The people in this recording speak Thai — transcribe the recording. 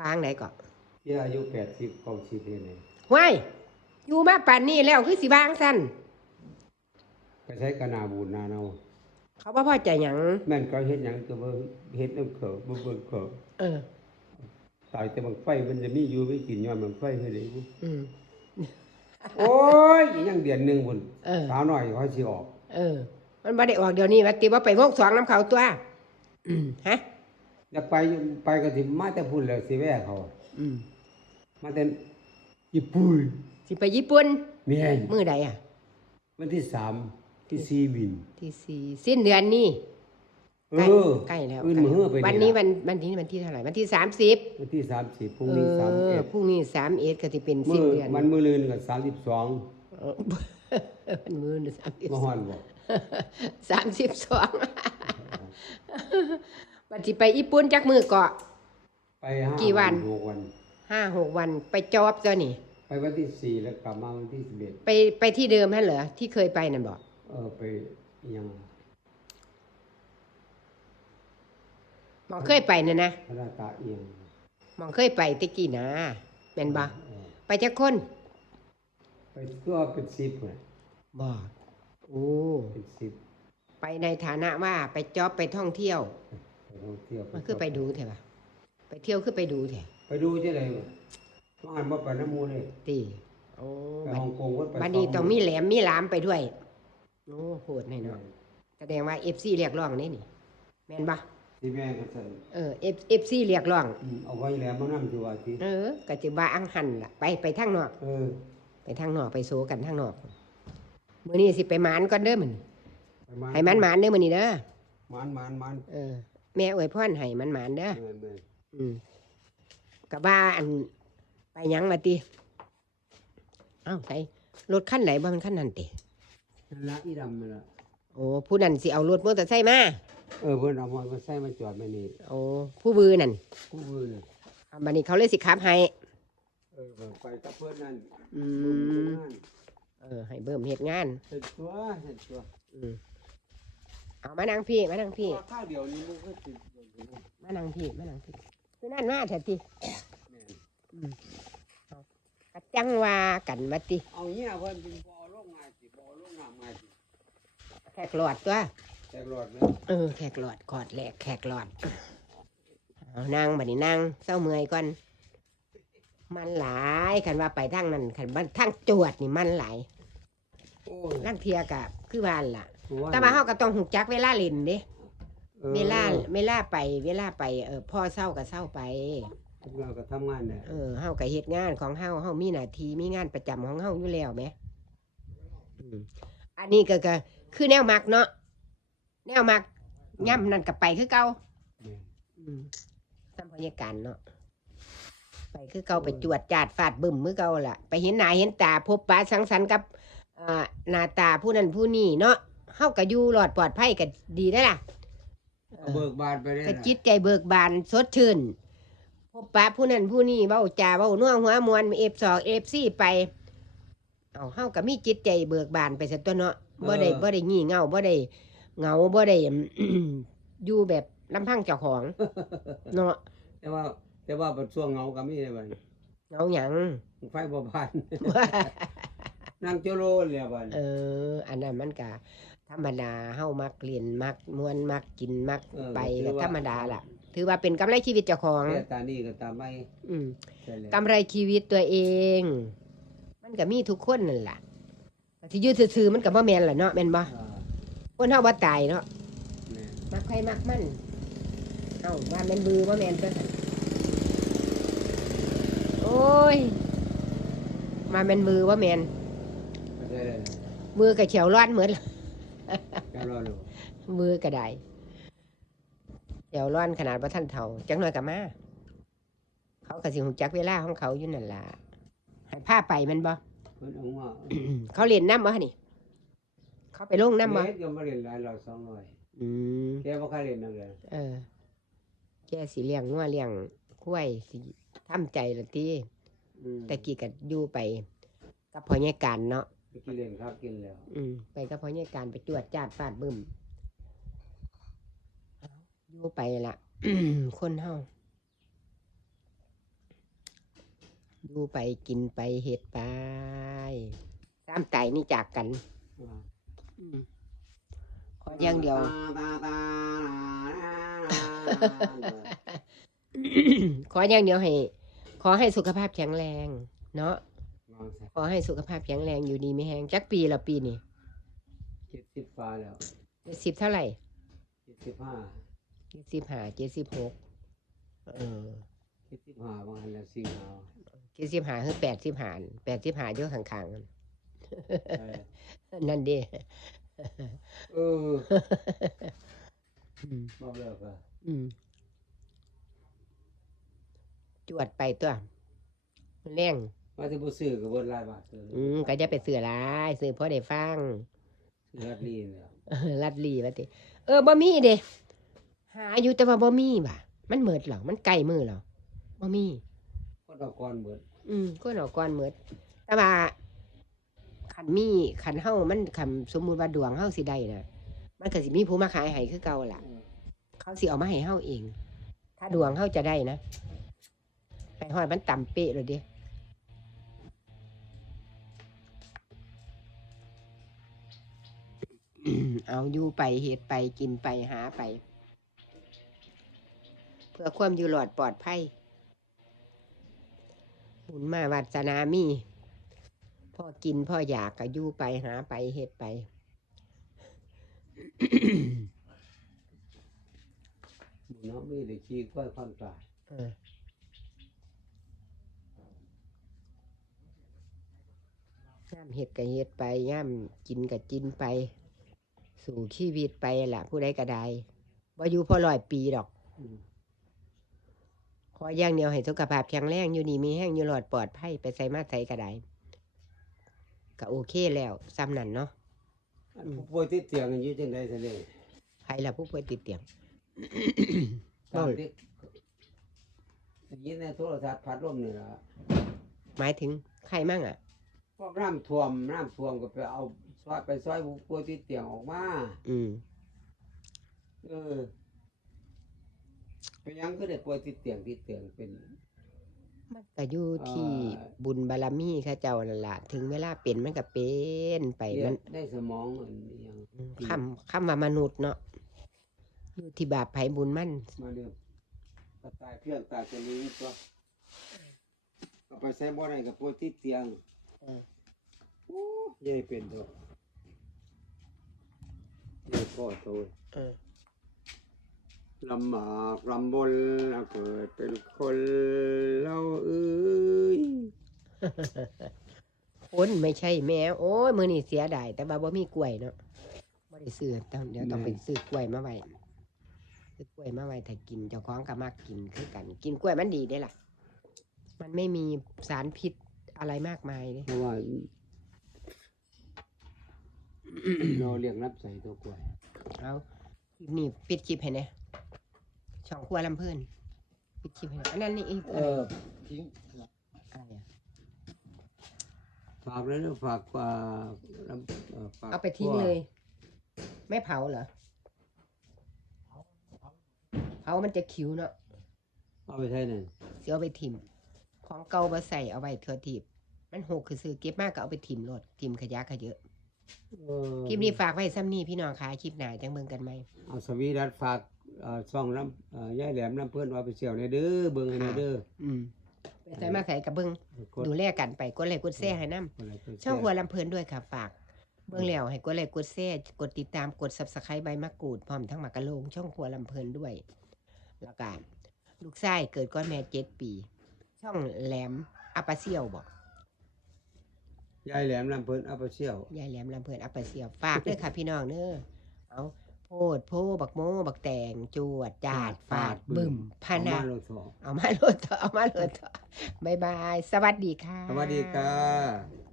บางไหนก็ที่อายุแปดสิบเก้าสิบเองเลยห้วยอยู่มาป่านนี้แล้วคือสิบางสั้นไปใช้กระนาบูนนาเนาเขาบ่พอใจหยังแม่นเขาเฮ็ดหยังก็บ่เฮ็ดน้ำเขียวบ่เบิ่งเขียวเออตายแต่บางไฟมันจะมีอยู่ไม่กินย้อนบางไฟเฮ็ดได้บ่อืมโอ้ยอีหยังเดือนหนึงพุ่นเออ สาวน้อยเขาสิออก เออ มันบ่ได้ออกเดี๋ยวนี้ว่าติว่าไปวงสองน้ำเขาตัว อืมฮะ อยากไปไปก็สิมาแต่พุ่นแล้วสิแว่เขา อืมมาแต่ญี่ปุ่นสิไปญี่ปุ่นแม่นมื้อใดอะ วันที่สามที่ซีบิน ที่สี่สิ้นเดือนนี้เอใกล้อใกล้แล้วอื่นใกล้มื้อไปวันนี้วันวันนี้วันที่เท่าไหร่วันที่สามสิบวันที่สามสิบพรุ่งเอนี้สามอเอ็ดพรุ่งนี้สามเอ็ดก็จะเป็นสิ้มื้นอเดือนมันมื้อลืนก็สามสิบสองเออมันมือสามสิบ มาสฮอองนบ่สามสิบสอง วันที่ไปญี่ปุ่นจักมือเกาะ ไปห้ากี่วัน หกวัน ห้าหกวันไปจอบตัวนี่ ไปวันที่สี่แล้วกลับมาวันที่สิบเอ็ดไปไปที่เดิมนั่นเหรอที่เคยไปนั่นบอกเออไปอิหยังหมองเคยไปน่ะนะพระราตาเอียงหมองเคยไปตะกี้นะแม่นบ่เออไปจักคนไปก็เป็นสิบเลยบ่โอ้เป็นสิบไปในฐานะว่าไปจอบไปท่องเที่ยว ไปท่องเที่ยวมันคือไปดูเถอะปะไปเที่ยวคือไปดูเถอะไปดูที่ไหนวะมาอ่านบ่ไปน้ำมูเลยตีโอ้ไปบัดฮ่องกงก็ไปบัดนี้สต้องมีแหลมมีหลามไปด้วยโอ้โหดแน่นอนแสดงว่า FC เรียกร้องนี่นี่แม่นบ่ที่แม่ก็สั่นเออ F FC เรียกร้องอืมเอาไว้แล้วมานั่งอยู่ว่าที่เออก็จะว่าอังหันล่ะไปไปทางนอกเออไปทางนอกไปโซกันทางนอกมื้อนี้สิไปหมานก่อนเด้อมันไปมาให้มันหมานเด้อมื้อนี้เด้อมันมันมันเออ แม่อวยพรให้มันหมานเด้อเออเอออืมก็ว่าอันไปหยังมาติเอ้าใส่รถคันไหนบ่มันคันนั้นตินั่นละอีดำนั่นละโอ้ผู้นั้นสิเอารถมอเตอร์ไซค์มา เออเพิ่นเอามามาใส่มาจอดไว้นี่โอ้ผู้บือนั่นกูมือน่ะเอาบัดนี้เขาเลยสิขับให้ เออไปกับเพิ่นนั่นอืเพิ่นมเพิ่นนั่นเออให้เบิ่มเฮ็ดงาน เสร็จตัวเสร็จตัวอืม เอามานั่งพี่ มานั่งพี่ว่าข้าวเดียวนี้มันก็ติดอยู่นี่มานั่งพี่ มานั่งพี่คือนั่นมาเถอะติแม่นอืมเอากะจังว่ากันว่าติเอาเงี้ยเพิ่นเป็นบ่อลงง่ายสิบ่อลงน้ำง่ายสิแขกหลอดตัวแต่รอดเลยเออแขกหลอดกอดแหลกแขกหลอดเอานั่งบัดนี้นั่งเศร้าเมื่อยก่อนมันหลายคันว่าไปทางนั้นคันบ้านทางจวดนี่มันหลายโอ้ยลังเทียกับคือบ้านล่ะว่า แต่มาเฮาก็ต้องหูจักเวลาเล่นเด้ออเวลาเวลาไป เวลาไปเออพ่อเศร้าก็เศร้าไปเราก็ทำงานเนี่ยเออเฮาก็เฮ็ดงานของเฮาเฮามีหน้าที่มีงานประจำของเฮาอยู่แล้วแหมอืมอันนี้ก็ก็คือแนวมักเนาะแนวมักย่ำนั่นก็ไปคือเก่าแม่นอืมสัมพยาการเนาะไปคือเก่าไปจวดจาดฟาดบึ้มมือเก่าล่ะ ไปเห็นหน้าเห็นตาพบปะสังสรรค์กับอ่าหน้าตาผู้นั้นผู้นี้เนาะ เฮาก็อยู่รอดปลอดภัยก็ดีได้อล่ะ เอเอาอเบิกบานไปได้ก็ล่ะจิตใจเบิกบานสดชื่นพบปะผู้นั้นผู้นี้เว้าจาเว้าน่วหัวมวนเอฟสองเอฟซีไป เอาเฮาก็มีจิตใจเบิกบานไปซะตัวเนาะบ่ได้บ่ได้งี่เง่าบ่ได้เหงาบ่ได้ อยู่แบบลำพังเจ้าของเนาะแต่ว่าแต่ว่าเป็นช่วงเหงาก็มีได้บัดนี้เหงาหยังไฟบ่บาน นั่งโจโลเลยบัดเออ อันนั้นมันก็ธรรมดาเฮามักเรียนมักมวนมักกินมักเออไปถืก็อว่า ธรรมดาล่ะ ถือว่าเป็นกำไรชีวิตเจ้าของ แต่ตานี่ก็ตาไม่อืม ใช่แล้วกำไรชีวิตตัวเอง มันก็มีทุกคนนั่นล่ะที่อยืดซื่อๆมันก็บ่แม่นล่ะเนาะแม่นบ่อ่าคนเฮาบ่ตายเนาะแม่นมักใครมักมันเอ้าว่าแม่นบือบ่แม่นตัวซั่นโอ้ยมาแม่นมือว่าแม่นก็ใช่เลย มือก็เขียวร้อนเหมือนแค่รอดูมือก็ได้เขียวร้อนขนาดบ่ทันเฒ่าจักหน่อยก็มาเขาก็สิฮู้จักเวลาของเขาอยู่นั่นล่ะให้พาไปแมันบ่เพิ่นเอาว่าเขาเรียนน้ำบ่นี่ เขาไปลงน้ำบ่เฮ็ดก็มาเรียนหลายร้อยสองร้อยอืมแกบ่ค่อยเรียนนักเลยเออ แกสิเลี้ยงงัวเลี้ยงควายสิทำใจละติอืมแต่กี้ก็อยู่ไป กับพ่อใหญ่การเนาะไป กินเล่นครับกินแล้วอืมไปกับพ่อใหญ่การไปจวดจาดฟาดบึ้มเอาอยู่ไปละ คนเฮาอยู่ไปกินไปเฮ็ดไปตามไตนี่จากกันอ่าอืมขออย่างเดียวตาตาขออย่างเดียวให้ ขอให้สุขภาพแข็งแรง เนาะวางใส่ ขอให้สุขภาพแข็งแรงอยู่ดีไม่แห้งจักปีละปีนี่เจ็ดสิบฟ้าแล้วเจ็ดสิบเท่าไหร่เจ็ดสิบห้าเจ็ดสิบห้าเจ็ดสิบหกเออเจ็ดสิบห้าบางอันแล้วสี่หาเจ็ดสิบห้าคือแปดสิบห้าแปดสิบห้าอยู่ข้างๆกันเออนั่นเด้เอออืมบอกแล้วก็อืมจวดไปตัวแรง ว่าจะบ่ซื้อก็บ่หลายบาทซื้ออืมก็จะไปเสือหลายซื้อพอได้ฟังซื้อรัดลีนแล้วเออลัดลีว่าติเออบ่มีเด้หาอยู่แต่ว่าบ่มีบ่ะ มันเหมิดเหรอมันไกลมือเหรอบ่มีก็ดอกก่อนเบิดอืมก็หนอกก่อนเหมิดแต่ว่าคันมีคันเฮามันคันสมมุติว่าดวงเฮาสิได้น่ะมันก็สิมีผู้มาขายให้คือเก่าล่ะ เขาสิเอามาให้เฮาเอง ถ้าดวงเฮาจะได้นะไปฮอดมันต่ำเป๊ะเลยเดิ เอาอยู่ไปเหตุไปกินไปหาไป เพื่อความอยู่หลอดปลอดภัยบุญมาวัสนามีพ่อกินพ่ออยากก็อยู่ไปหาไปเหตุไปบุญเนาะมีได้ขี้ก้อยความตายเออย่ามเห็ดก็เห็ดไปย่ามกินก็กินไป สู่ชีวิตไปล่ะ ผู้ใดก็ได้ว่าอยู่พอร้อยปีดอกอืมขออย่างเดียวให้สุขภาพแข็งแรงอยู่นี่มีแห้งอยู่หลอดปลอดภัยไปใส่มาใส่ก็ได้ก็โอเคแล้วซ้ำนั่นเนาะอันผู้ป่วยติดเตียงอยู่จังได๋ซะเด้ใครล่ะผู้ป่วยติดเตียงตามที่ได้ยินในโทรทัศน์พัดลมนี่ล่ะหมายถึงใครมั่งอะพวกน้ำท่วมน้ำท่วมก็ไปเอา ซอยไปซอยผู้ป่วยติดเตียงออกมาอืมเออเป็นหยังก็ได้ป่วยติดเตียงติดเตียงเป็นมันก็อยู่ที่เอ่อบุญบารมีเข้าเจ้านั่นล่ะถึงเวลาเป็นมันก็เป็นไปเลืมัอนดในสมองอันนี้ยังอืมคำคำว่ามนุษย์เนาะอยู่ที่บาปไผบุญมั่นมาเดือบกระตายเพียงตายจะนี้ตัวเอาไปใช้บ่ได้กับป่วยติดเตียงเออ โอ้ยายเป็นตัวยาย พ่อโตเออลำบากลำบนแล้วเกิดเป็นคนเราเอ้ยคนไม่ใช่แมวโอ้ยมือนี่เสียดายแต่ว่าบ่มีกล้วยเนาะบ่ได้ซื้อต้องเดี๋ยวต้องไปซื้อกล้วยมาไว้ซื้อกล้วยมาไว้ถ้ากินเจ้าของก็มักกินคือกัน กินกล้วยมันดีได้ล่ะ มันไม่มีสารพิษอะไรมากมายเลยเพราะว่าเราเรียกรับใส่ตัวกล้วย เอาคลิปนี้ปิดคลิปให้แหน่ช่องครัวลำเพิ่นปิดคลิปให้แหน่อันนั้นนี่อีกเออทิ้งอะไรอะ ฝากแล้วนะฝากฝากลำเฝากเอาไปทิ้งเลย ไม่เผาเหรอเผามันจะคิ้วเนาะเอาไปใช้นั่นเสียเอาไปทิมของเก่ามาใส่เอาไว้ทั่วทีบ มันหกคือซื้อเก็บมากก็เอาไปทิมรถทิมขยะขยเยอะ เออคลิปนี้ฝากไว้ซ้ำนี่พี่น้องค่ะคลิปหน้าจังเบิ่งกันไหม เอาสวีดัสฝากเอ่อช่องลำเอ่อยายแหลมลำเพื่อนว่าไปเสี่ยวในเด้อเบิ่งให้ในเด้ออืมไปใส่มาใส่กับเบิ่งกดดูแลกันไปกดไลค์กดแชร์ให้นํกดไลค์กดแชร์ช่องหัวลำเพลินด้วยค่ะฝาก เบื้องแล้วให้กดไลค์กดแชร์กดติดตามกด subscribe ใบมะกรูดพร้อมทั้งหมากกะโลงช่องครัวลำเพลินด้วย แล้วก็ลูกชายเกิดก้อนแม่เจ็ดปี ช่องแหลมอัปปะเซียวบอก ยายแหลมลำเพิ่นเอาไปเสี่ยวยายแหลมลำเพลินอัปปะเซียวฝากด้วยค่ะ พี่น้องเนอะเอาโพดโพบักโมบักแตงจวดจาดฟาดบึ้มพาเอานามาโลดสองเอามาโหลดต่อเอามาโหลดต่อบายบาย สวัสดีค่ะ สวัสดีค่ะ